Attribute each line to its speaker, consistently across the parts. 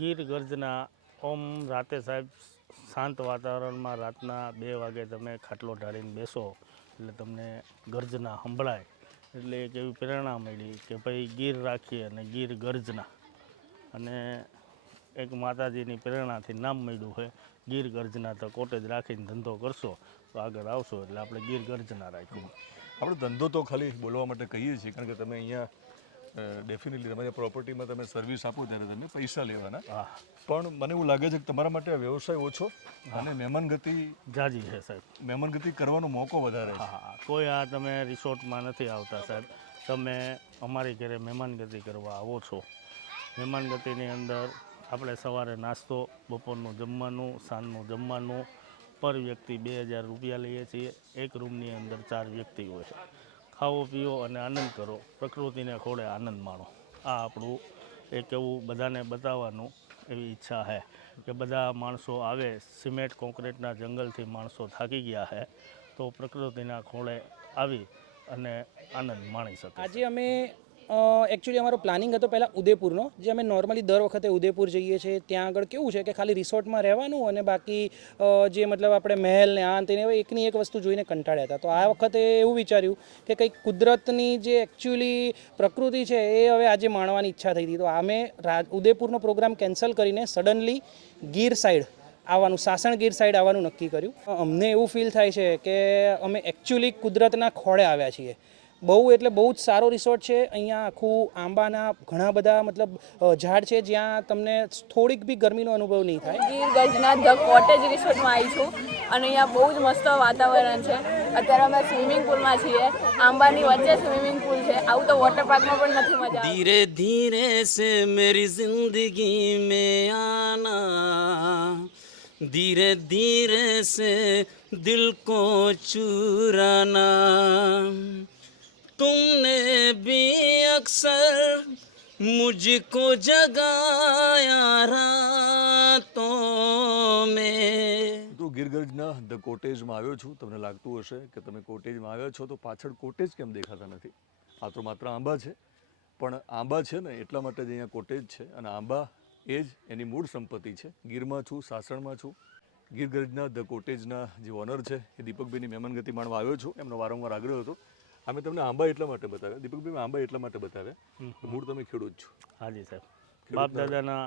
Speaker 1: ગીર ગર્જના ઓમ રાતે સાહેબ શાંત વાતાવરણમાં રાતના બે વાગે તમે ખાટલો ઢાળીને બેસો એટલે તમને ગર્જના સંભળાય. એટલે એક એવી પ્રેરણા મળી કે ભાઈ ગીર રાખીએ અને ગીર ગર્જના. અને એક માતાજીની પ્રેરણાથી નામ મળ્યું છે ગીર ગર્જના તો કોટે જ રાખીને ધંધો કરશો તો આગળ આવશો એટલે આપણે ગીર ગર્જના રાખ્યું.
Speaker 2: આપણે ધંધો તો ખાલી બોલવા માટે કહીએ છીએ, કારણ કે તમે અહીંયા ડેફિનેટલી તમારી પ્રોપર્ટીમાં તમે સર્વિસ આપો ત્યારે તમે પૈસા લેવાના.
Speaker 1: હા.
Speaker 2: પણ મને એવું લાગે છે કે તમારા માટે આ વ્યવસાય ઓછો અને મહેમાન ગતિ
Speaker 1: જાજી છે સાહેબ.
Speaker 2: મહેમાન ગતિ કરવાનો મોકો વધારે
Speaker 1: હા કોઈ આ તમે રિસોર્ટમાં નથી આવતા સાહેબ. તમે અમારી ઘરે મહેમાનગતિ કરવા આવો છો. મહેમાનગતિની અંદર આપણે સવારે નાસ્તો બપોરનું જમવાનું સાંજનું જમવાનું. પર વ્યક્તિ બે હજાર રૂપિયા લઈએ છીએ. એક રૂમની અંદર ચાર વ્યક્તિ હોય છે. ખાઓ પીઓ અને આનંદ કરો. પ્રકૃતિને ખોળે આનંદ માણો. આ આપણું એક એવું બધાને બતાવવાનું એવી ઈચ્છા છે કે બધા માણસો આવે, સિમેન્ટ કોન્ક્રીટના જંગલથી માણસો થાકી ગયા છે તો પ્રકૃતિના ખોળે આવી અને આનંદ માણી શકે
Speaker 3: આજે અમે એકચ્યુઅલી અમારો પ્લાનિંગ હતો પહેલાં ઉદયપુરનો, જે અમે નોર્મલી દર વખતે ઉદયપુર જઈએ છીએ. ત્યાં આગળ કેવું છે કે ખાલી રિસોર્ટમાં રહેવાનું અને બાકી જે મતલબ આપણે મહેલ ને આ તેને એકની એક વસ્તુ જોઈને કંટાળ્યા હતા. તો આ વખતે એવું વિચાર્યું કે કંઈક કુદરતની જે એકચ્યુઅલી પ્રકૃતિ છે એ હવે આજે માણવાની ઈચ્છા થઈ હતી. તો અમે ઉદયપુરનો પ્રોગ્રામ કેન્સલ કરીને સડનલી ગીર સાઈડ આવવાનું, સાસણ ગીર સાઈડ આવવાનું નક્કી કર્યું. અમને એવું ફીલ થાય છે કે અમે એકચ્યુઅલી કુદરતના ખોળે આવ્યા છીએ. બહુ એટલે બહુ જ સારો રિસોર્ટ છે અહીંયા આખું આંબાના ઘણા બધા મતલબ અ, ઝાડ છે જ્યાં તમને થોડીક બી ગરમીનો અનુભવ નહીં થાય
Speaker 4: ગીર ગજના ધ કોટેજ રિસોર્ટમાં આવી છું અને અહીંયા બહુ જ મસ્ત વાતાવરણ છે અત્યારે અમે સ્વિમિંગ પુલમાં છીએ આંબાની વચ્ચે સ્વિમિંગ પુલ છે આવું તો વોટર પાર્કમાં પણ નથી મજા આવતી.
Speaker 5: धीरे धीरे से मेरी जिंदगी में आना धीरे धीरे से दिल को चुराना तुमने भी अक्सर मुझको जगाया रातों में
Speaker 2: તો ગીરગંજના ધ કોટેજમાં આવ્યો છું તમને લાગતું હશે કે તમે કોટેજમાં આવ્યા છો તો પાછળ કોટેજ કેમ દેખાતા નથી આ તો માત્ર આંબા છે પણ આંબા છે ને એટલા માટે જ અહીંયા કોટેજ છે અને આંબા એ જ એની મૂળ સંપત્તિ છે ગીરમાં છું સાસણમાં છું ગીરગંજના ધ કોટેજના જે ઓનર છે એ દીપકભાઈની મહેમાનગતિ માણવા આવ્યો છું એમનો વારંવાર આગ્રહ હતો અમે તમને આંબા એટલા માટે બતાવ્યા. દીપકભાઈ આંબા એટલા માટે બતાવ્યા મૂળ તમે ખેડૂત છો.
Speaker 1: હાજી સાહેબ. બાપ દાદાના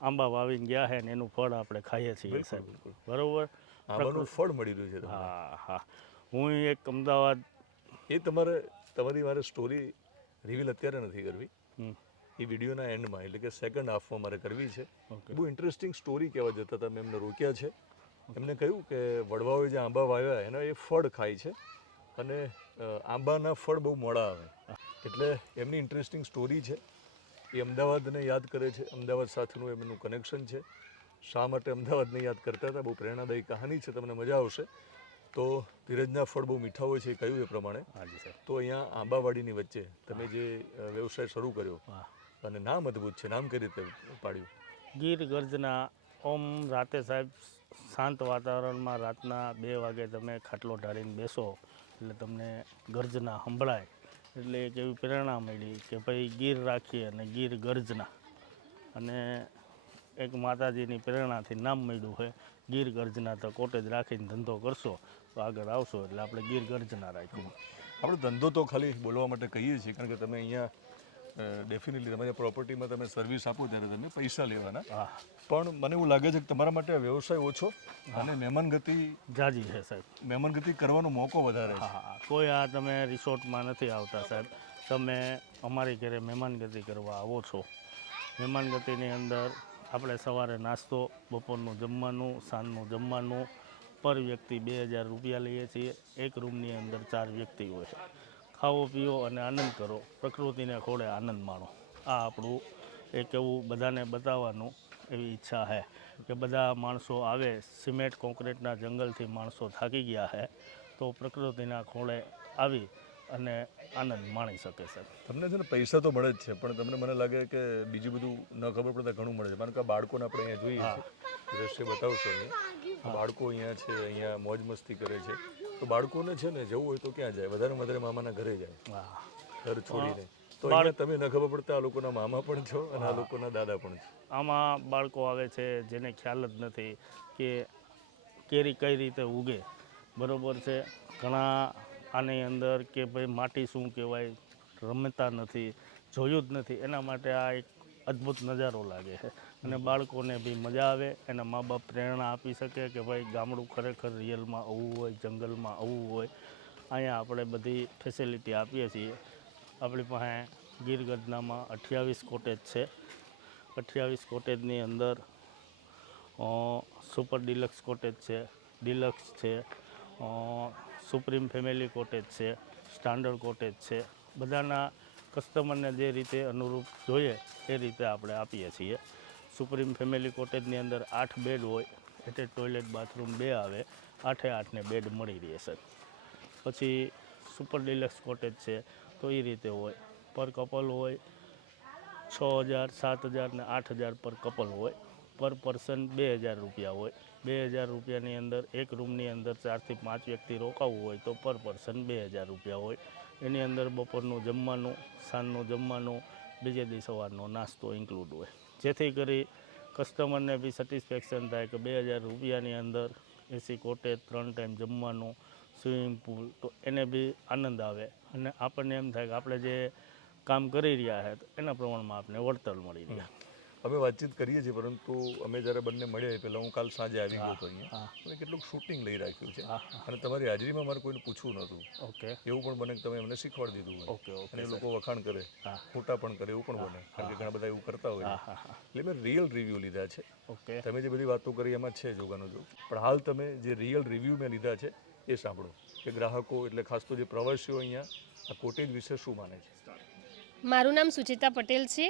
Speaker 1: આંબા વાવીને ગયા છે ને એનું ફળ આપણે ખાઈએ છીએ સાહેબ. બરોબર?
Speaker 2: આંબાનું ફળ મળી રહ્યું છે
Speaker 1: હા હા. હું એક અમદાવાદ
Speaker 2: એ તમારે તમારી મારે સ્ટોરી રિવીલ અત્યારે નથી કરવી. એ વિડીયોના એન્ડમાં એટલે કે સેકન્ડ હાફમાં મારે કરવી છે. બહુ ઇન્ટરેસ્ટિંગ સ્ટોરી કહેવા જતા હતા મેં એમને રોક્યા છે. એમને કહ્યું કે વડવાઓએ જે આંબા વાવ્યા એના એ ફળ ખાય છે. અને આંબાના ફળ બહુ મોડા આવે. એટલે એમની ઇન્ટરેસ્ટિંગ સ્ટોરી છે. એ અમદાવાદને યાદ કરે છે. અમદાવાદ સાથેનું એમનું કનેક્શન છે. શા માટે અમદાવાદને યાદ કરતા હતા? બહુ પ્રેરણાદાયી કહાની છે. તમને મજા આવશે. તો ધીરજના ફળ બહુ મીઠા હોય છે એ કહ્યું એ પ્રમાણે. તો અહીંયા આંબાવાડીની વચ્ચે તમે જે વ્યવસાય શરૂ કર્યો અને નામ અદ્ભુત છે. નામ કઈ રીતે પાડ્યું?
Speaker 1: ગીર ગર્જના ઓમ રાતે સાહેબ શાંત વાતાવરણમાં રાતના બે વાગે તમે ખાટલો ઢાળીને બેસો, એટલે તમને ગર્જના સંભળાય. એટલે એક એવી પ્રેરણા મળી કે ભાઈ ગીર રાખીએ અને ગીર ગર્જના. અને એક માતાજીની પ્રેરણાથી નામ મળ્યું છે ગીર ગર્જના તો કોટે જ રાખીને ધંધો કરશો, તો આગળ આવશો, એટલે આપણે ગીર ગર્જના રાખ્યું.
Speaker 2: આપણે ધંધો તો ખાલી બોલવા માટે કહીએ છીએ, કારણ કે તમે અહીંયા ડેફિનેટલી તમારી પ્રોપર્ટીમાં તમે સર્વિસ આપો ત્યારે તમે પૈસા લેવાના.
Speaker 1: હા.
Speaker 2: પણ મને એવું લાગે છે કે તમારા માટે આ વ્યવસાય ઓછો અને મહેમાન ગતિ
Speaker 1: જાજી છે સાહેબ.
Speaker 2: મહેમાન ગતિ કરવાનો મોકો વધારે
Speaker 1: હા કોઈ આ તમે રિસોર્ટમાં નથી આવતા સાહેબ. તમે અમારી ઘરે મહેમાનગતિ કરવા આવો છો. મહેમાનગતિની અંદર આપણે સવારે નાસ્તો બપોરનું જમવાનું સાંજનું જમવાનું. પર વ્યક્તિ બે હજાર રૂપિયા લઈએ છીએ. એક રૂમની અંદર ચાર વ્યક્તિ હોય. છે ખાઓ પીઓ અને આનંદ કરો. પ્રકૃતિને ખોળે આનંદ માણો. આ આપણું એક એવું બધાને બતાવવાનું એવી ઈચ્છા છે કે બધા માણસો આવે સિમેન્ટ કોન્ક્રીટના જંગલથી માણસો થાકી ગયા છે તો પ્રકૃતિના ખોળે આવી અને આનંદ માણી શકે છે.
Speaker 2: તમને છે ને પૈસા તો મળે જ છે પણ તમને મને લાગે કે બીજું બધું ન ખબર પડતા ઘણું મળે છે. કારણ કે બાળકોને આપણે અહીંયા જોઈએ દ્રશ્ય બતાવશો બાળકો અહીંયા છે અહીંયા મોજ મસ્તી કરે છે. તો બાળકોને છે ને જવું હોય તો ક્યાં જાય? વધારે વધારે મામાના ઘરે જાય. ઘર છોડીને. તો તમે ન ખબર પડતા આ લોકોના મામા પણ છો અને આ લોકોના દાદા પણ છો.
Speaker 1: આમાં બાળકો આવે છે જેને ખ્યાલ જ નથી કે કેરી કઈ રીતે ઉગે. બરોબર છે? ઘણા આની અંદર કે ભાઈ માટી શું કહેવાય રમતા નથી જોયું જ નથી. એના માટે આ એક અદ્ભુત નજારો લાગે છે. અને બાળકોને બી મજા આવે, એના મા બાપ પ્રેરણા આપી શકે કે ભાઈ ગામડું ખરેખર રિયલમાં આવવું હોય, જંગલમાં આવવું હોય. અહીંયા આપણે બધી ફેસિલિટી આપીએ છીએ. આપણી પાસે ગીર ગદનામાં અઠ્યાવીસ કોટેજ છે. અઠ્યાવીસ કોટેજની અંદર સુપર ડિલક્સ કોટેજ છે ડિલક્સ છે સુપ્રીમ ફેમિલી કોટેજ છે સ્ટાન્ડર્ડ કોટેજ છે. બધાના કસ્ટમરને જે રીતે અનુરૂપ જોઈએ, એ રીતે આપણે આપીએ છીએ. સુપ્રીમ ફેમિલી કોટેજની અંદર આઠ બેડ હોય, એટલે ટોયલેટ બાથરૂમ બે આવે, આઠે આઠને બેડ મળી રહે છે. પછી સુપર ડિલક્સ કોટેજ છે, તો એ રીતે હોય. પર કપલ હોય, છ હજાર, સાત હજાર ને આઠ હજાર પર કપલ હોય. પર પર્સન બે હજાર રૂપિયા હોય. બે હજાર રૂપિયાની અંદર એક રૂમની અંદર ચારથી પાંચ વ્યક્તિ રોકાવું હોય, તો પર પર્સન બે હજાર રૂપિયા હોય. એની અંદર બપોરનું જમવાનું, સાંજનું જમવાનું, બીજે દી સવારનો નાસ્તો ઇન્ક્લુડ હોય. જેથી કરી કસ્ટમરને બી સેટિસ્ફેક્શન થાય કે બે હજાર રૂપિયાની અંદર એસી કોટેજ ત્રણ ટાઈમ જમવાનું સ્વિમિંગ પુલ તો એને બી આનંદ આવે. અને આપણને એમ થાય કે આપણે જે કામ કરી રહ્યા છે એના પ્રમાણમાં આપણે વળતર મળી રહ્યા
Speaker 2: અમે વાતચીત કરીએ છીએ પરંતુ અમે જ્યારે બંને મળ્યા એ પહેલાં હું કાલ સાંજે આવી ગયો હતો અહીંયા. મેં કેટલુંક શૂટિંગ લઈ રાખ્યું છે. અને તમારી હાજરીમાં મારે કોઈને પૂછવું નહોતું.
Speaker 1: ઓકે.
Speaker 2: એવું પણ બને તમે એમને શીખવાડી દીધું હોય.
Speaker 1: ઓકે ઓકે
Speaker 2: અને એ લોકો વખાણ કરે ખોટા પણ કરે એવું પણ બને. કારણ કે ઘણા બધા એવું કરતા હોય એટલે મેં રિયલ રિવ્યૂ લીધા છે.
Speaker 1: ઓકે.
Speaker 2: તમે જે બધી વાતો કરી એમાં છે જોગાનો જોગ. પણ હાલ તમે જે રિયલ રિવ્યૂ મેં લીધા છે એ સાંભળો. કે ગ્રાહકો એટલે ખાસ તો જે પ્રવાસીઓ અહીંયા આ કોટેજ વિશે શું માને છે?
Speaker 6: મારું નામ સુચિતા પટેલ છે.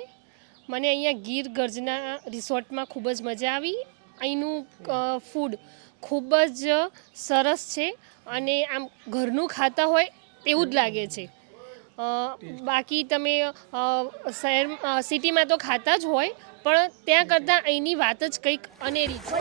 Speaker 6: મને અહીંયા ગીર ગર્જના રિસોર્ટમાં ખૂબ જ મજા આવી. અહીંનું ફૂડ ખૂબ જ સરસ છે અને આમ ઘરનું ખાતા હોય એવું જ લાગે છે. બાકી તમે શહેર સિટીમાં તો ખાતા જ હોય, પણ ત્યાં કરતાં અહીંની વાત જ કંઈક અનેરી છે.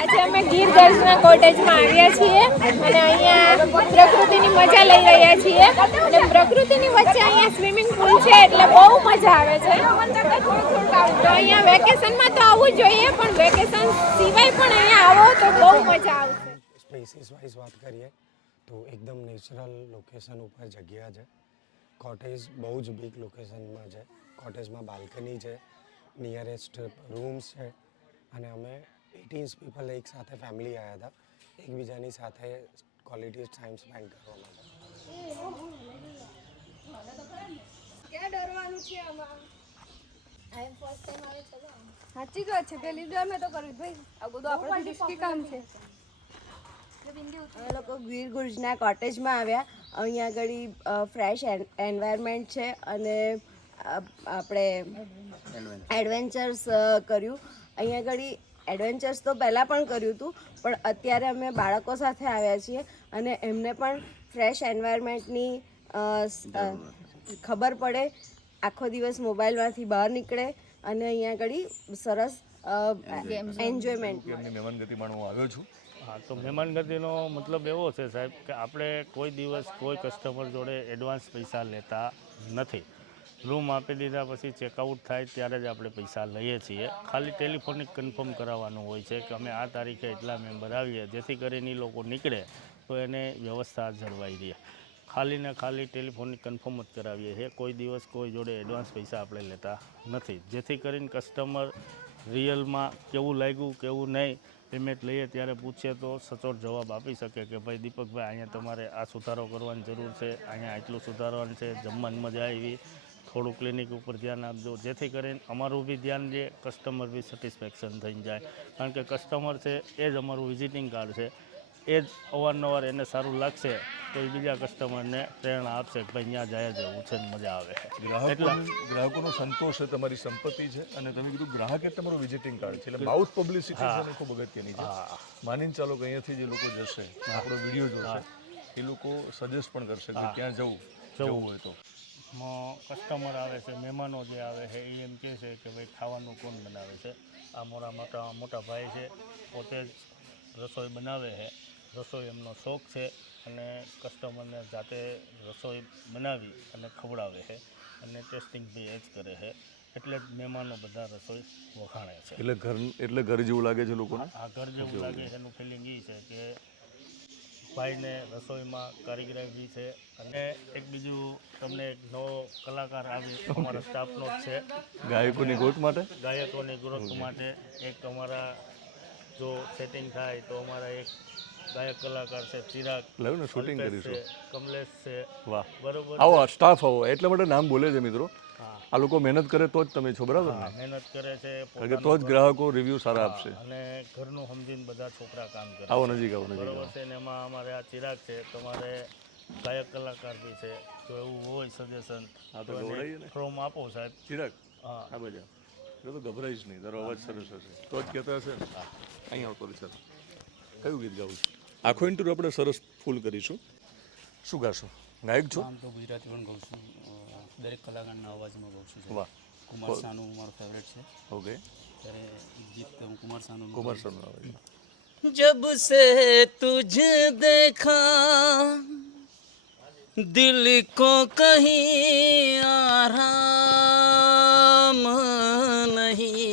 Speaker 4: આજે અમે ગીર ગર્લ્સના કોટેજમાં આવ્યા છીએ અને અહીંયા પ્રકૃતિની મજા લઈ રહ્યા છીએ. અને પ્રકૃતિની વચ્ચે અહીંયા સ્વિમિંગ પુલ છે એટલે બહુ મજા આવે છે. તો અહીંયા વેકેશનમાં તો આવવું જોઈએ, પણ વેકેશન સિવાય પણ અહીંયા આવો તો બહુ મજા આવશે.
Speaker 7: સ્પેસીસ વાઇઝ વાત કરીએ તો એકદમ નેચરલ લોકેશન ઉપર જગ્યા છે. કોટેજ બહુ જ બિગ લોકેશનમાં છે. કોટેજમાં બાલ્કની છે. નિયરેસ્ટ રૂમ્સ છે. અને અમે એટીન્સ પીપલ એક સાથે ફેમિલી આવ્યા હતા. એકબીજાની સાથે ક્વોલિટી ટાઈમ સ્પેન્ડ કરવા માટે.
Speaker 8: સાચી વાત છે. પેલી વાર મેં તો કર્યું ભાઈ. આ બધું આપણે રિસ્કી કામ છે.
Speaker 9: અમે લોકો ગીર ગુર્જના કોટેજમાં આવ્યા. અહીંયા આગળ ફ્રેશ એન્વાયરમેન્ટ છે. અને આપણે એડવેન્ચર્સ કર્યું. અહીંયા આગળ એડવેન્ચર્સ તો પહેલાં પણ કર્યું હતું પણ અત્યારે અમે બાળકો સાથે આવ્યા છીએ અને એમને પણ ફ્રેશ એન્વાયરમેન્ટની ખબર પડે. આખો દિવસ મોબાઈલમાંથી બહાર નીકળે અને અહીંયા આગળ સરસ એન્જોયમેન્ટ
Speaker 2: મહેમાનગતિ માણવા આવ્યો છું.
Speaker 1: હા તો મહેમાનગતિનો મતલબ એવો છે સાહેબ કે આપણે કોઈ દિવસ કોઈ કસ્ટમર જોડે એડવાન્સ પૈસા લેતા નથી. રૂમ આપી દીધા, પછી ચેકઆઉટ થાય ત્યારે જ આપણે પૈસા લઈએ છીએ. ખાલી ટેલિફોનિક કન્ફર્મ કરાવવાનું હોય છે કે અમે આ તારીખે એટલા મેમ્બર આવીએ, જેથી કરીને લોકો નીકળે, તો એને વ્યવસ્થા જળવાઈ રહે. ખાલી ને ખાલી ટેલિફોનિક કન્ફર્મ જ કરાવીએ છીએ. કોઈ દિવસ કોઈ જોડે એડવાન્સ પૈસા આપણે લેતા નથી. જેથી કરીને કસ્ટમર રિયલમાં કેવું લાગ્યું, કેવું નહીં પેમેન્ટ લઈએ ત્યારે પૂછીએ તો સચોટ જવાબ આપી શકે કે ભાઈ દીપકભાઈ, અહીંયા તમારે આ સુધારો કરવાની જરૂર છે, અહીંયા આટલું સુધારવાનું છે, જમવાની મજા આવી. થોડું ક્લિનિક ઉપર ધ્યાન આપજો. જેથી કરીને અમારું બી ધ્યાન દે કસ્ટમર બી સેટિસ્ફેક્શન થઈ જાય. કારણ કે કસ્ટમર છે એ જ અમારું વિઝિટિંગ કાર્ડ છે. એ જ અવારનવાર એને સારું લાગશે તો એ બીજા કસ્ટમરને પ્રેરણા આપશે કે ભાઈ ત્યાં જાય જવું છે મજા આવે. એટલા.
Speaker 2: ગ્રાહકોનો સંતોષ છે તમારી સંપત્તિ છે અને તમે કીધું ગ્રાહક એ તમારું વિઝિટિંગ કાર્ડ છે. એટલે માઉથ પબ્લિસિટી ખૂબ અગત્યની છે.
Speaker 1: હા.
Speaker 2: માનીને ચાલો કે અહીંયાથી જે લોકો જશે આપણો વીડિયો જોશે એ લોકો સજેસ્ટ પણ કરશે કે ક્યાં જવું. જવું હોય તો.
Speaker 1: માં કસ્ટમર આવે છે મહેમાનો જે આવે છે એ એમ કહે છે કે ભાઈ ખાવાનું કોણ બનાવે છે? આ મોરા મોટા મોટા ભાઈ છે પોતે જ રસોઈ બનાવે છે. રસોઈ એમનો શોખ છે અને કસ્ટમરને જાતે રસોઈ બનાવી અને ખવડાવે છે અને ટેસ્ટિંગ બી એ જ કરે છે. એટલે જ મહેમાનો બધા રસોઈ વખાણે છે.
Speaker 2: એટલે ઘર એટલે ઘર જેવું લાગે છે લોકોને?
Speaker 1: આ ઘર જેવું લાગે છે એનું ફિલિંગ એ છે કે ભાઈને રસોઈમાં કારીગરી છે. અને એક બીજું તમને એક નવો કલાકાર આવી અમારા સ્ટાફનો જ છે.
Speaker 2: ગાયકોની ગ્રોથ માટે?
Speaker 1: ગાયકોની ગ્રોથ માટે એક અમારા જો સેટિંગ થાય તો અમારા એક ગાયક કલાકાર છે ચિરાગ
Speaker 2: લાવ્યું ને શૂટિંગ કરીશું.
Speaker 1: કમલેશ છે.
Speaker 2: વાહ.
Speaker 1: બરોબર
Speaker 2: આવો સ્ટાફ આવો એટલા માટે નામ બોલે છે મિત્રો. આ લોકો મહેનત કરે તો જ તમે છો બરાબર
Speaker 1: મહેનત કરે છે
Speaker 2: કારણ કે તો જ ગ્રાહકો રિવ્યૂ સારા આપશે.
Speaker 1: અને ઘરનું સમજીને બધા છોકરા કામ કરે
Speaker 2: આવો. નજીક આવો નજીક
Speaker 1: બરાબર છે ને એમાં અમારે આ ચિરાગ છે તમારે ગાયક કલાકાર બી છે તો એવું હોય સજેશન
Speaker 2: આ તો
Speaker 1: ફોર્મ આપો સાહેબ.
Speaker 2: ચિરાગ?
Speaker 1: હા.
Speaker 2: આ બધા એટલે તો ગભરાઈશ નહીં તારો અવાજ સરસ હશે. તો જ કહેતા હશે ને? અહીં આવતો રહે સર કયું ગીત ગાવું છું? આખો ઇન્ટરવ્યુ આપણે સરસ ફૂલ કરીશું. શું ગાશો? ગાયક છો?
Speaker 5: આમ તો ગુજરાતી પણ ગાઉં છું. દરેક કલાકારના અવાજમાં ગાઉં છું
Speaker 2: વાહ
Speaker 5: કુમાર સાનું મારો ફેવરેટ છે
Speaker 2: ઓકે
Speaker 5: ત્યારે ગીત હું કુમાર સાનું
Speaker 2: કુમાર સરનું આવે છે
Speaker 5: जब से तुझे देखा दिल को कहीं आराम नहीं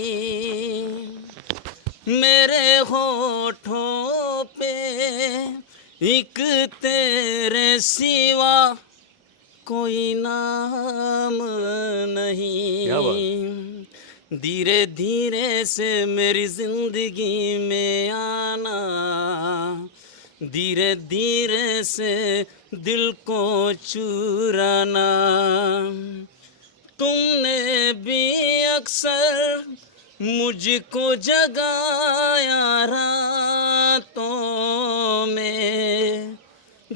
Speaker 5: मेरे होठों पे एक तेरे सिवा कोई नाम नहीं। धीरे धीरे से मेरी ज़िंदगी में आना। धीरे धीरे से दिल को चुराना। तुमने भी अक्सर मुझको जगाया रातों में।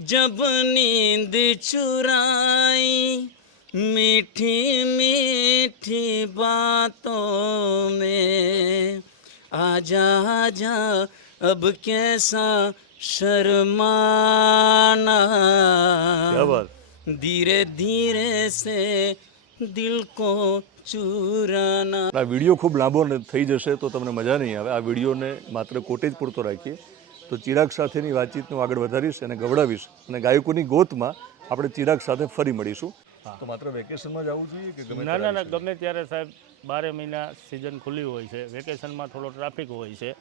Speaker 5: जब नींद चुराई मीठी मीठी बातों में आजा आजा अब कैसा शर्माना
Speaker 2: क्या बात
Speaker 5: धीरे धीरे से दिल को चुराना
Speaker 2: આ વિડીયો ખૂબ લાંબો ને થઈ જશે તો તમને મજા નહીં આવે આ વિડીયોને માત્ર કોટેજ પૂરતો રાખીએ તો ચિરાગ સાથેની વાતચીતનું આગળ વધારીશ અને ગવડાવીશ અને ગાયકોની ગોતમાં આપણે ચિરાગ સાથે ફરી મળીશું. તો માત્ર વેકેશનમાં જ આવવું જોઈએ કે ગમે
Speaker 1: ના ના ના ગમે ત્યારે સાહેબ બારે મહિના સિઝન ખુલ્લી હોય છે વેકેશનમાં થોડો ટ્રાફિક હોય છે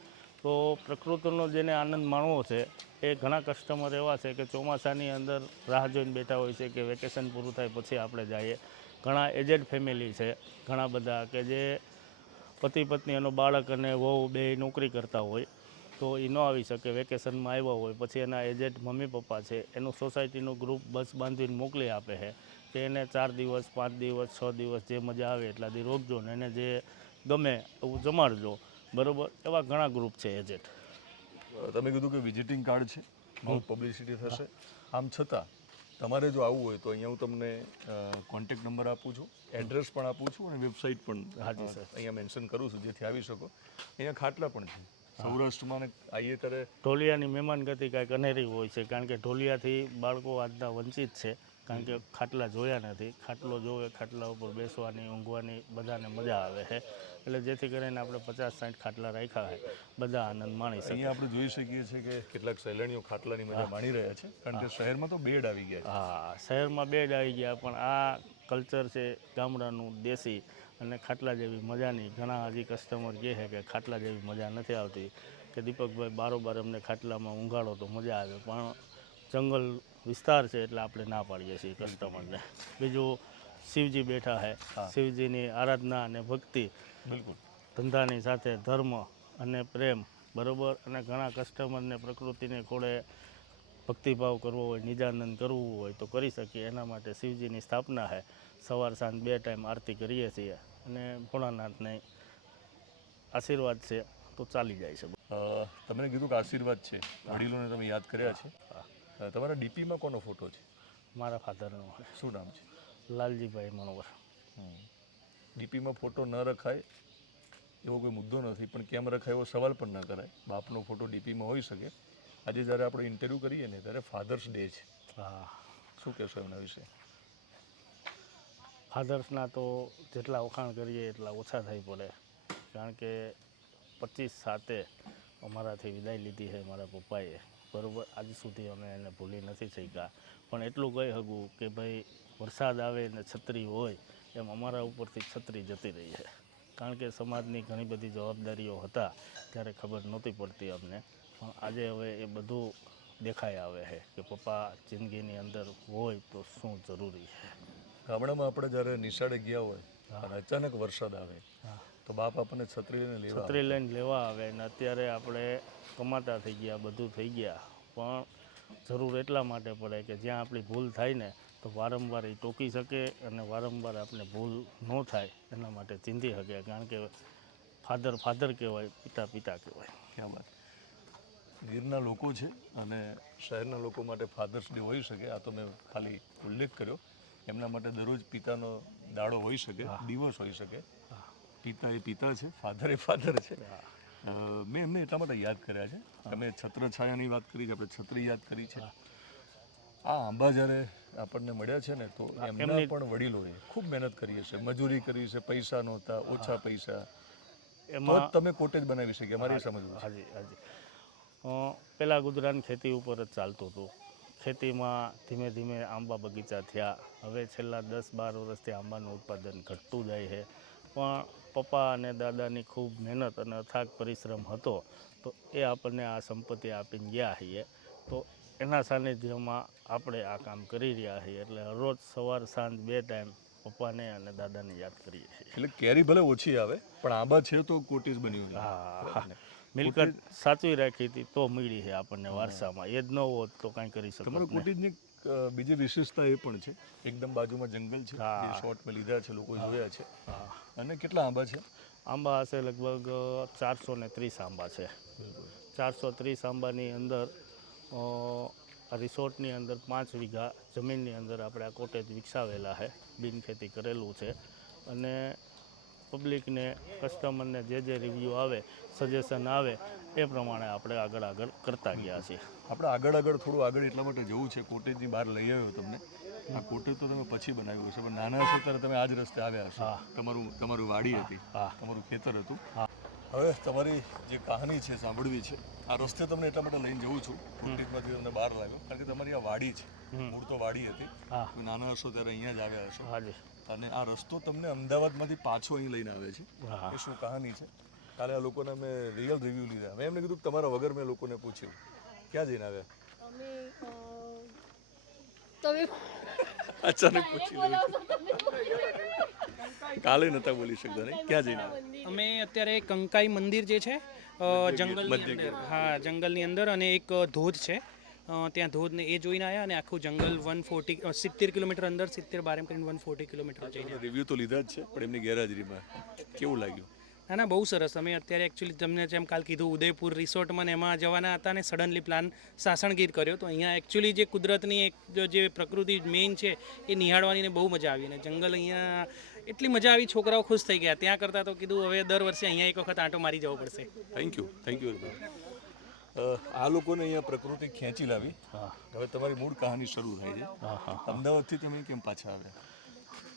Speaker 1: તો પ્રકૃતિનો જેને આનંદ માણવો છે એ ઘણા કસ્ટમર એવા છે કે ચોમાસાની અંદર રાહ જોઈને બેઠા હોય છે કે વેકેશન પૂરું થાય પછી આપણે જઈએ. ઘણા એજેડ ફેમિલી છે ઘણા બધા કે જે પતિ પત્ની એનો બાળક અને વહુ બે નોકરી કરતા હોય તો એ ન આવી શકે વેકેશનમાં આવ્યા હોય પછી એના એજેડ મમ્મી પપ્પા છે એનું સોસાયટીનું ગ્રુપ બસ બાંધીને મોકલી આપે છે કે એને ચાર દિવસ પાંચ દિવસ છ દિવસ જે મજા આવે એટલા દી રોકજો ને એને જે ગમે એવું જમાડજો. બરાબર? એવા ઘણા ગ્રુપ છે એજેડ
Speaker 2: તમે કીધું કે વિઝિટિંગ કાર્ડ છે બહુ પબ્લિસિટી થશે. આમ છતાં તમારે જો આવવું હોય તો અહીંયા હું તમને કોન્ટેક્ટ નંબર આપું છું એડ્રેસ પણ આપું છું અને વેબસાઇટ પણ
Speaker 1: હાજી, સર.
Speaker 2: અહીંયા મેન્શન કરું છું જેથી આવી શકો. અહીંયા ખાટલા પણ છે. સૌરાષ્ટ્રમાં આવીએ ત્યારે
Speaker 1: ઢોલિયાની મહેમાન ગતિ કાંઈક અનેરી હોય છે કારણ કે ઢોલિયાથી બાળકો આજના વંચિત છે કારણ કે ખાટલા જોયા નથી. ખાટલો જોવે ખાટલા ઉપર બેસવાની ઊંઘવાની બધાને મજા આવે છે. એટલે જેથી કરીને આપણે પચાસ સાઠ ખાટલા રાખ્યા છે બધા આનંદ માણી
Speaker 2: શકીએ આપણે જોઈ શકીએ છીએ કે કેટલાક સહેલાણીઓ ખાટલાની મજા માણી રહ્યા છે કારણ કે શહેરમાં તો બેડ આવી ગયા
Speaker 1: હા શહેરમાં બેડ આવી ગયા પણ આ કલ્ચર છે ગામડાનું દેશી. અને ખાટલા જેવી મજાની ઘણા હજી કસ્ટમર કહે છે કે ખાટલા જેવી મજા નથી આવતી કે દીપકભાઈ બારોબાર અમને ખાટલામાં ઊંઘાડો તો મજા આવે પણ જંગલ વિસ્તાર છે એટલે આપણે ના પાડીએ છીએ કસ્ટમરને બીજું શિવજી બેઠા છે શિવજીની આરાધના અને ભક્તિ
Speaker 2: બિલકુલ.
Speaker 1: ધંધાની સાથે ધર્મ અને પ્રેમ બરોબર? અને ઘણા કસ્ટમરને પ્રકૃતિને ખોળે ભક્તિભાવ કરવો હોય નિજાનંદ કરવું હોય તો કરી શકીએ. એના માટે શિવજીની સ્થાપના છે સવાર સાંજ બે ટાઈમ આરતી કરીએ છીએ અને ભોળાનાથને આશીર્વાદ છે તો ચાલી જાય છે.
Speaker 2: તમને કીધું કે આશીર્વાદ છે. વડીલોને તમે યાદ કર્યા છે? તમારા ડીપીમાં કોનો ફોટો છે?
Speaker 1: મારા ફાધરનો.
Speaker 2: શું નામ છે?
Speaker 1: લાલજીભાઈ મનોહર.
Speaker 2: ડીપીમાં ફોટો ન રખાય એવો કોઈ મુદ્દો નથી પણ કેમ રખાય એવો સવાલ પણ ન કરાય. બાપનો ફોટો ડીપીમાં હોઈ શકે. આજે જ્યારે આપણે ઇન્ટરવ્યૂ કરીએ ને ત્યારે ફાધર્સ ડે છે.
Speaker 1: હા.
Speaker 2: શું કહેશો એમના વિશે?
Speaker 1: ફાધર્સના તો જેટલા વખાણ કરીએ એટલા ઓછા થઈ પડે કારણ કે પચીસ સાતે અમારાથી વિદાય લીધી છે મારા પપ્પાએ. બરાબર આજ સુધી અમે એને ભૂલી નથી શક્યા. પણ એટલું કહી શકું કે ભાઈ વરસાદ આવે ને છત્રી હોય એમ અમારા ઉપરથી છત્રી જતી રહી છે. કારણ કે સમાજની ઘણી બધી જવાબદારીઓ હતા ત્યારે ખબર નહોતી પડતી અમને. પણ આજે હવે એ બધું દેખાઈ આવે છે કે પપ્પા જિંદગીની અંદર હોય તો શું જરૂરી છે?
Speaker 2: ગામડામાં આપણે જ્યારે નિશાળે ગયા હોય. અને અચાનક વરસાદ આવે. તો બાપ આપણને છત્રી લઈને લેવા
Speaker 1: છત્રી લઈને લેવા આવે ને અત્યારે આપણે કમાતા થઈ ગયા બધું થઈ ગયા. પણ જરૂર એટલા માટે પડે કે જ્યાં આપણી ભૂલ થાય ને તો વારંવાર એ ટોકી શકે અને વારંવાર આપણે ભૂલ ન થાય એના માટે ચીંધી શકે કારણ કે ફાધર ફાધર કહેવાય પિતા પિતા કહેવાય.
Speaker 2: ક્યાં વાત? ગીરના લોકો છે અને શહેરના લોકો માટે ફાધર્સ ડે હોઈ શકે આ તો મેં ખાલી ઉલ્લેખ કર્યો. એમના માટે દરરોજ પિતાનો દાડો હોઈ શકે દિવસ હોઈ શકે. પિતા એ પિતા છે ફાધર એ ફાધર છે. મેં એમને એટલા માટે યાદ કર્યા છે. તમે છત્રછાયાની વાત કરી છે આપણે છત્રી યાદ કરી છે. આ આંબા જ્યારે આપણને મળ્યા છે ને તો એમના પણ વડીલોએ ખૂબ મહેનત કરી હશે. મજૂરી કરી છે પૈસા નહોતા ઓછા પૈસા.
Speaker 1: એમાં
Speaker 2: તમે કોટેજ બનાવી શકે મારી સમજવું
Speaker 1: હાજી હાજી. પહેલાં ગુજરાન ખેતી ઉપર જ ચાલતું હતું. ખેતીમાં ધીમે ધીમે આંબા બગીચા થયા. હવે છેલ્લા દસ બાર વર્ષથી આંબાનું ઉત્પાદન ઘટતું જાય છે. પણ પપ્પા અને દાદાની ખૂબ મહેનત અને અથાગ પરિશ્રમ હતો તો એ આપણને આ સંપત્તિ આપીને ગયા છીએ. તો એના સાનિધ્યમાં આપણે આ કામ કરી રહ્યા છીએ. એટલે રોજ સવાર સાંજ બે ટાઈમ પપ્પાને અને દાદાને યાદ કરીએ છીએ.
Speaker 2: એટલે કેરી ભલે ઓછી આવે પણ આંબા છે તો કોટીસ બન્યું
Speaker 1: હા. મિલકત સાચવી રાખી હતી તો મળી છે આપણને વારસામાં. એ જ ન હોત તો કાંઈ કરી શકત
Speaker 2: તમારા. કોટેજની બીજી વિશેષતા એ પણ છે એકદમ બાજુમાં જંગલ છે
Speaker 1: હા.
Speaker 2: જે મેં લીધા છે લોકો જોયા છે. અને કેટલા આંબા છે?
Speaker 1: આંબા હશે લગભગ ચારસો ને ત્રીસ આંબા છે. ચારસો ત્રીસ આંબાની અંદર રિસોર્ટની અંદર પાંચ વીઘા જમીનની અંદર આપણે આ કોટેજ વિકસાવેલા છે બિન ખેતી કરેલું છે. અને પબ્લિકને કસ્ટમરને જે જે રિવ્યૂ આવે સજેશન આવે એ પ્રમાણે આપણે આગળ આગળ કરતા ગયા છીએ.
Speaker 2: આપણે આગળ આગળ થોડું આગળ એટલા માટે જવું છે કોટેજની બહાર લઈ આવ્યો તમને. આ કોટેજ તો તમે પછી બનાવ્યું હશે પણ નાના હશો ત્યારે તમે આ જ રસ્તે આવ્યા હશો.
Speaker 1: હા.
Speaker 2: તમારું તમારું વાડી હતી.
Speaker 1: હા.
Speaker 2: તમારું ખેતર હતું.
Speaker 1: હા.
Speaker 2: હવે તમારી જે કહાની છે સાંભળવી છે આ રસ્તે તમને એટલા માટે લઈને જવું છું. કોટેજમાંથી તમને બહાર લાવ્યો. કારણ કે તમારી આ વાડી છે. મૂળ તો વાડી હતી.
Speaker 1: હા.
Speaker 2: નાના હશો ત્યારે અહીંયા જ આવ્યા હશો.
Speaker 1: હાજી
Speaker 2: અને આ રસ્તો તમને અમદાવાદમાંથી પાછો અહીં લઈને આવે છે.
Speaker 1: હા
Speaker 2: એ શું કહાની છે? કાલે આ લોકોને મેં રિયલ રિવ્યૂ લીધા. મેં એમને કીધું કે તમારા વગર મેં લોકોને પૂછ્યું. ક્યાં જઈને આવ્યા?
Speaker 6: અમે તમે
Speaker 2: અચાનક પૂછી લીધું. કાલે નતા બોલી શકતા નહીં? ક્યાં જઈને આવ્યા?
Speaker 3: અમે અત્યારે કંકાઈ મંદિર જે છે જંગલ જંગલની અંદર. હા જંગલની અંદર અને એક ધોધ છે. ત્યાં ધોધને એ જોઈને આવ્યા અને આખું જંગલ વન ફોર્ટી સિત્તેર કિલોમીટર અંદર સિત્તેર બાર એમ કરીને વન ફોર્ટી કિલોમીટર જઈને
Speaker 2: રિવ્યૂ તો લીધા જ છે પણ એમની ગેરહાજરીમાં કેવું લાગ્યું?
Speaker 3: ના ના બહુ સરસ. અમે અત્યારે એકચ્યુઅલી તમને જેમ કાલ કીધું ઉદયપુર રિસોર્ટમાં ને એમાં જવાના હતા ને સડનલી પ્લાન સાસણગીર કર્યો. તો અહીંયા એકચ્યુઅલી જે કુદરતની એક જે પ્રકૃતિ મેઇન છે એ નિહાળવાની ને બહુ મજા આવી. અને જંગલ અહીંયા એટલી મજા આવી છોકરાઓ ખુશ થઈ ગયા. ત્યાં કરતાં તો કીધું હવે દર વર્ષે અહીંયા એક વખત આંટો મારી જવો પડશે.
Speaker 2: થેન્ક યુ થેન્ક યુ આ લોકોને અહીંયા પ્રકૃતિ ખેંચી લાવી. હવે તમારી મૂળ કહાની શરૂ થાય છે.
Speaker 1: હા હા.
Speaker 2: અમદાવાદથી તમે કેમ પાછા આવ્યા?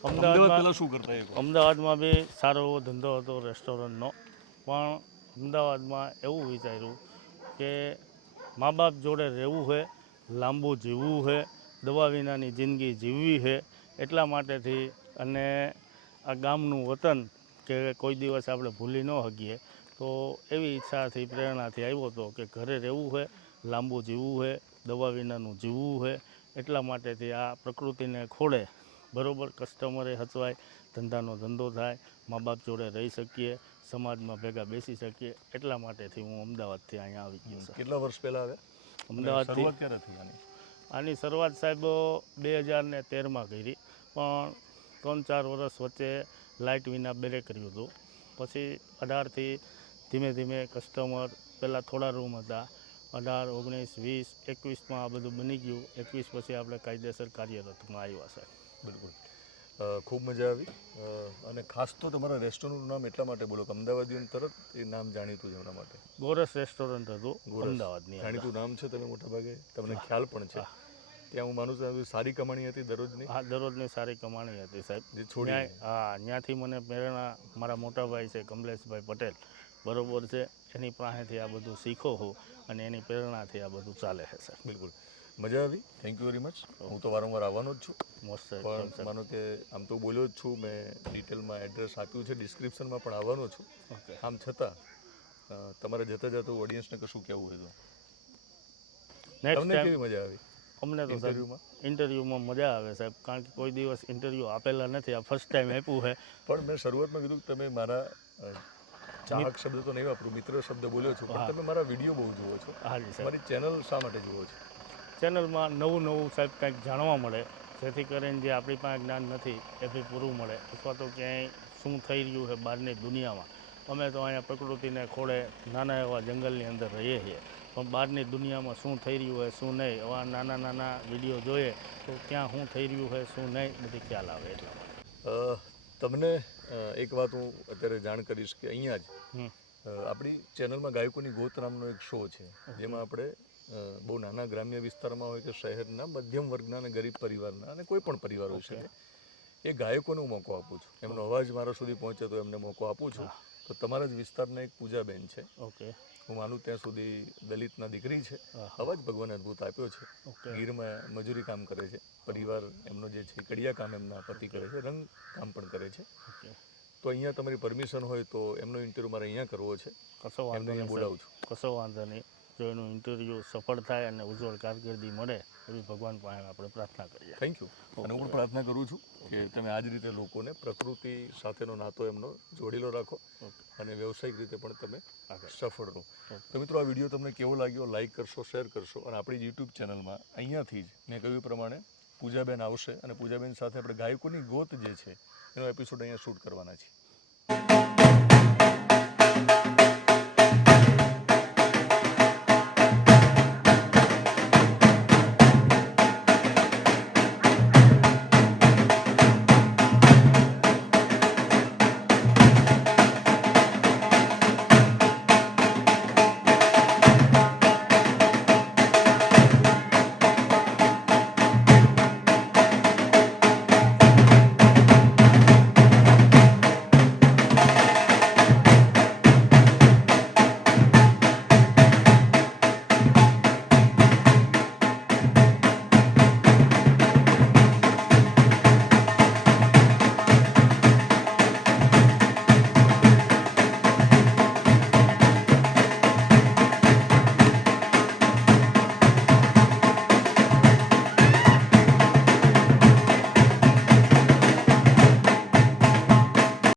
Speaker 2: અમદાવાદ પહેલાં શું કરતા
Speaker 1: અમદાવાદમાં બી સારો એવો ધંધો હતો રેસ્ટોરન્ટનો. પણ અમદાવાદમાં એવું વિચાર્યું કે મા બાપ જોડે રહેવું છે લાંબુ જીવવું છે દવા વિનાની જિંદગી જીવવી છે એટલા માટેથી અને આ ગામનું વતન કે કોઈ દિવસ આપણે ભૂલી ન શકીએ તો એવી ઈચ્છાથી પ્રેરણાથી આવ્યો હતો કે ઘરે રહેવું છે લાંબુ જીવવું છે દવા વિનાનું જીવવું છે એટલા માટેથી આ પ્રકૃતિને ખોળે. બરોબર કસ્ટમરે હચવાય ધંધાનો ધંધો થાય મા બાપ જોડે રહી શકીએ સમાજમાં ભેગા બેસી શકીએ એટલા માટેથી હું અમદાવાદથી અહીંયા આવી ગયો છું.
Speaker 2: કેટલા વર્ષ પહેલા આવ્યા?
Speaker 1: અમદાવાદથી.
Speaker 2: આની?
Speaker 1: આની શરૂઆત સાહેબ બે હજાર ને તેરમાં કરી. પણ ત્રણ ચાર વર્ષ વચ્ચે લાઇટ વિના બેરે કર્યું હતું. પછી અઢારથી ધીમે ધીમે કસ્ટમર પહેલાં થોડા રૂમ હતા. અઢાર ઓગણીસ વીસ એકવીસમાં આ બધું બની ગયું. એકવીસ પછી આપણે કાયદેસર કાર્યરતમાં આવ્યા છે
Speaker 2: બિલકુલ. ખૂબ મજા આવી. અને ખાસ તો તમારા રેસ્ટોરન્ટનું નામ એટલા માટે બોલો કે અમદાવાદીઓને તરત એ નામ જાણીતું છે એમના માટે.
Speaker 1: ગોરસ રેસ્ટોરન્ટ હતું. અમદાવાદની
Speaker 2: જાણીતું નામ છે તમે મોટા ભાગે? તમને ખ્યાલ પણ છે. ત્યાં હું માનું છું સારી કમાણી હતી દરરોજની.
Speaker 1: હા દરરોજની સારી કમાણી હતી સાહેબ.
Speaker 2: જે છોડી
Speaker 1: હા ત્યાંથી મને પ્રેરણા મારા મોટા ભાઈ છે કમલેશભાઈ પટેલ. બરોબર છે? એની પાસેથી આ બધું શીખો હો અને એની પ્રેરણાથી આ બધું ચાલે છે સર.
Speaker 2: બિલકુલ. મજા આવી. થેન્ક યુ વેરી મચ હું તો વારંવાર આવવાનો જ છું.
Speaker 1: મોસ્ટ
Speaker 2: પણ માનો કે આમ તો બોલ્યો જ છું મેં ડિટેલમાં એડ્રેસ આપ્યું છે ડિસ્ક્રિપ્શનમાં પણ આવવાનો છું. આમ છતાં તમારે જતા જતાં ઓડિયન્સને કશું કહેવું હોય તો. તમને કેવી મજા આવી?
Speaker 1: અમને તો સાહેબ
Speaker 2: ઇન્ટરવ્યૂમાં
Speaker 1: મજા આવે સાહેબ. કારણ કે કોઈ દિવસ ઇન્ટરવ્યૂ આપેલા નથી. આ ફર્સ્ટ ટાઈમ આપ્યું છે
Speaker 2: પણ મેં શરૂઆતમાં કીધું કે તમે મારા ચાહક શબ્દ તો નહીં વાપરું મિત્ર શબ્દ બોલ્યો છું. પણ તમે મારા વીડિયો બહુ જુઓ છો. તમારી ચેનલ શા માટે જુઓ છો?
Speaker 1: ચેનલમાં નવું નવું સાહેબ કંઈક જાણવા મળે જેથી કરીને જે આપણી પાસે જ્ઞાન નથી એ બી પૂરું મળે. અથવા તો ક્યાંય શું થઈ રહ્યું છે બહારની દુનિયામાં. અમે તો અહીંયા પ્રકૃતિને ખોળે નાના એવા જંગલની અંદર રહીએ છીએ. પણ બહારની દુનિયામાં શું થઈ રહ્યું હોય શું નહીં એવા નાના નાના વીડિયો જોઈએ તો ક્યાં શું થઈ રહ્યું છે શું નહીં બધી ખ્યાલ આવે એટલા માટે.
Speaker 2: તમને એક વાત હું અત્યારે જાણ કરીશ કે અહીંયા જ. આપણી ચેનલમાં ગાયકોની ગોત નામનો એક શો છે. જેમાં આપણે બહુ નાના ગ્રામ્ય વિસ્તારમાં હોય કે શહેરના મધ્યમ વર્ગના અને ગરીબ પરિવારના અને કોઈ પણ પરિવાર હોઈ શકે એ ગાયકોને હું મોકો આપું છું. એમનો અવાજ મારા સુધી પહોંચે તો એમને મોકો આપું છું. તો તમારા જ વિસ્તારના એક પૂજાબેન છે.
Speaker 1: ઓકે.
Speaker 2: હું માનું ત્યાં સુધી દલિતના દીકરી છે. અવાજ ભગવાને અદ્ભુત આપ્યો છે. ગીરમાં મજૂરી કામ કરે છે. પરિવાર એમનો જે છે કડિયા કામ એમના પતિ કરે છે. રંગ કામ પણ કરે છે. તો અહીંયા તમારી પરમિશન હોય તો એમનો ઇન્ટરવ્યૂ મારે અહીંયા કરવો છે.
Speaker 1: કશો વાંધો નહીં
Speaker 2: બોલાવું છું.
Speaker 1: કશો વાંધો નહીં. જો એનું ઇન્ટરવ્યૂ સફળ થાય અને ઉજ્જવળ કારકિર્દી મળે એવી ભગવાન પાસે આપણે પ્રાર્થના કરીએ.
Speaker 2: થેન્ક યુ અને હું પ્રાર્થના કરું છું કે તમે આ જ રીતે લોકોને પ્રકૃતિ સાથેનો નાતો એમનો જોડેલો રાખો અને વ્યવસાયિક રીતે પણ તમે
Speaker 1: આગળ.
Speaker 2: સફળ રહો. તો મિત્રો આ વીડિયો તમને કેવો લાગ્યો? લાઈક કરશો શેર કરશો અને આપણી યુટ્યુબ ચેનલમાં અહીંયાથી જ મેં કહ્યું પ્રમાણે પૂજાબેન આવશે અને પૂજાબેન સાથે આપણે ગાયકોની ગોત જે છે એનો એપિસોડ અહીંયા શૂટ કરવાના છે